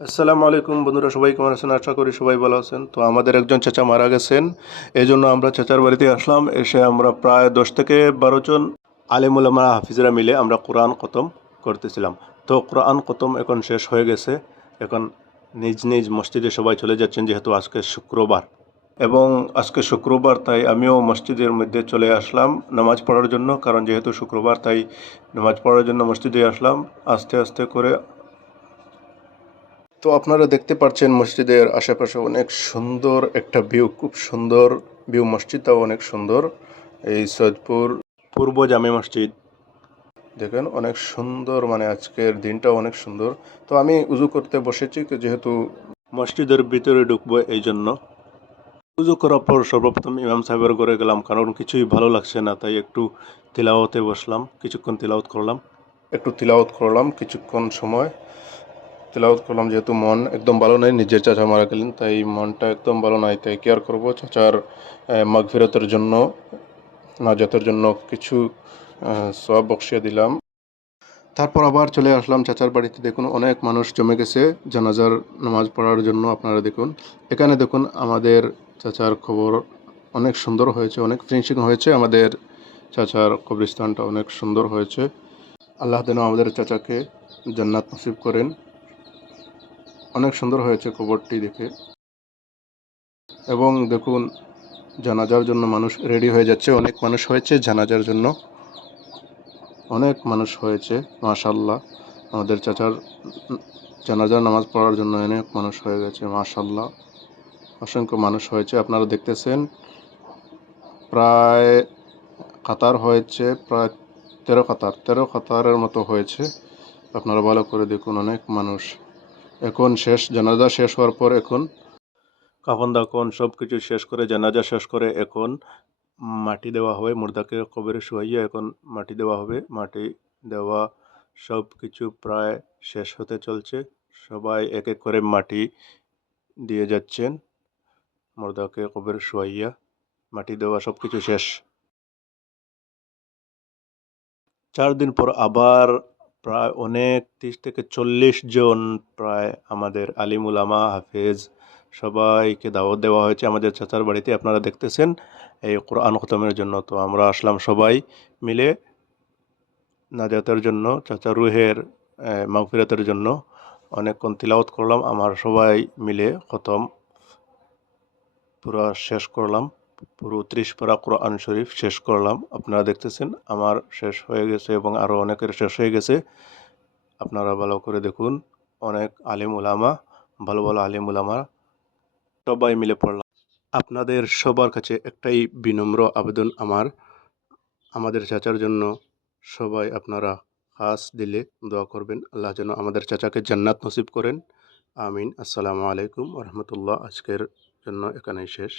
আসসালামু আলাইকুম বন্ধুরা, সবাই কেমন আছেন? আশা করি সবাই ভালো আছেন। তো আমাদের একজন চাচা মারা গেছেন, এই জন্য আমরা চাচার বাড়িতে আসলাম। এসে আমরা প্রায় 10 থেকে 12 জন আলেমুলামা হাফিজরা মিলে আমরা কোরআন খতম করতেছিলাম। তো কোরআন খতম এখন শেষ হয়ে গেছে। এখন নিজ নিজ মসজিদে সবাই চলে যাচ্ছেন, যেহেতু আজকে শুক্রবার এবং আজকে শুক্রবার তাই আমিও মসজিদের মধ্যে চলে আসলাম নামাজ পড়ার জন্য। কারণ যেহেতু শুক্রবার তাই নামাজ পড়ার জন্য মসজিদে আসলাম আস্তে আস্তে করে। তো আপনারা দেখতে পাচ্ছেন মসজিদের আশেপাশে অনেক সুন্দর একটা ভিউ, খুব সুন্দর ভিউ। মসজিদটাও অনেক সুন্দর। এই সৈয়দপুর পূর্ব জামে মসজিদ দেখেন, অনেক সুন্দর, মানে আজকের দিনটাও অনেক সুন্দর। তো আমি উজু করতে বসেছি, যেহেতু মসজিদের ভিতরে ঢুকবো এই জন্য। উজু করার পর সর্বপ্রথম ইমাম সাহেবের ঘরে গেলাম, কারণ কিছুই ভালো লাগছে না, তাই একটু তিলাওয়াতে বসলাম। কিছুক্ষণ তিলাওয়াত করলাম কিছুক্ষণ সময় তেলাওয়াত করলাম। যেহেতু মন একদম ভালো নাই, নিজের চাচা মারা গেলেন, তাই মনটা একদম ভালো নাই, তাই কেয়ার করব চাচার মাগফিরাতের জন্য, নাজাতের জন্য কিছু সওয়াব বকশিয়ে দিলাম। তারপর আবার চলে আসলাম চাচার বাড়িতে। দেখুন অনেক মানুষ জমে গেছে জানাজার নামাজ পড়ার জন্য। আপনারা দেখুন, এখানে দেখুন আমাদের চাচার খবর অনেক সুন্দর হয়েছে, অনেক ফিনিশিং হয়েছে। আমাদের চাচার কবরস্থানটা অনেক সুন্দর হয়েছে। আল্লাহ যেন আমাদের চাচাকে জান্নাত নসিব করেন। অনেক সুন্দর হয়েছে কবরটি দেখে। এবং দেখুন জানাজার জন্য মানুষ রেডি হয়ে যাচ্ছে। অনেক মানুষ হয়েছে জানাজার জন্য, অনেক মানুষ হয়েছে মাশাল্লাহ। আমাদের চাচার জানাজার নামাজ পড়ার জন্য অনেক মানুষ হয়ে গেছে মাশাল্লাহ। অসংখ্য মানুষ হয়েছে, আপনারা দেখতেছেন। প্রায় কাতার হয়েছে, প্রায় 13 কাতারের মতো হয়েছে। আপনারা ভালো করে দেখুন, অনেক মানুষ। এখন শেষ, জানাজা শেষ হওয়ার পর এখন কাফন দাফন সব কিছু শেষ করে, জানাজা শেষ করে এখন মাটি দেওয়া হবে। মুর্দাকে কবরে শুয়াইয়া এখন মাটি দেওয়া হবে। মাটি দেওয়া সব কিছু প্রায় শেষ হতে চলছে। সবাই এক এক করে মাটি দিয়ে যাচ্ছেন। মুর্দাকে কবরে শুয়াইয়া মাটি দেওয়া সব কিছু শেষ। 4 দিন পর আবার প্রায় অনেক 30 থেকে 40 জন প্রায় আমাদের আলিম উলামা হাফেজ সবাইকে দাওয়াত দেওয়া হয়েছে আমাদের চাচার বাড়িতে। আপনারা দেখতেছেন এই কোরআন খতমের জন্য। তো আমরা আসলাম সবাই মিলে নাজাতের জন্য, চাচা রুহের মাগফিরাতের জন্য অনেকক্ষণ তিলাওয়াত করলাম। আমার সবাই মিলে খতম পুরো শেষ করলাম। পুরো 30 পারা কোরআন শরীফ শেষ করলাম। আপনারা দেখতেছেন আমার শেষ হয়ে গেছে এবং আরও অনেকের শেষ হয়ে গেছে। আপনারা ভালো করে দেখুন, অনেক আলিম উলামা, ভালো ভালো আলিম উলামা সবাই মিলে পড়লাম। আপনাদের সবার কাছে একটাই বিনম্র আবেদন আমার, আমাদের চাচার জন্য সবাই আপনারা খাস দিলে দোয়া করবেন। আল্লাহ যেন আমাদের চাচাকে জান্নাত নসিব করেন। আমিন। আসসালামু আলাইকুম ওয়া রাহমাতুল্লাহ। আজকের জন্য এখানেই শেষ।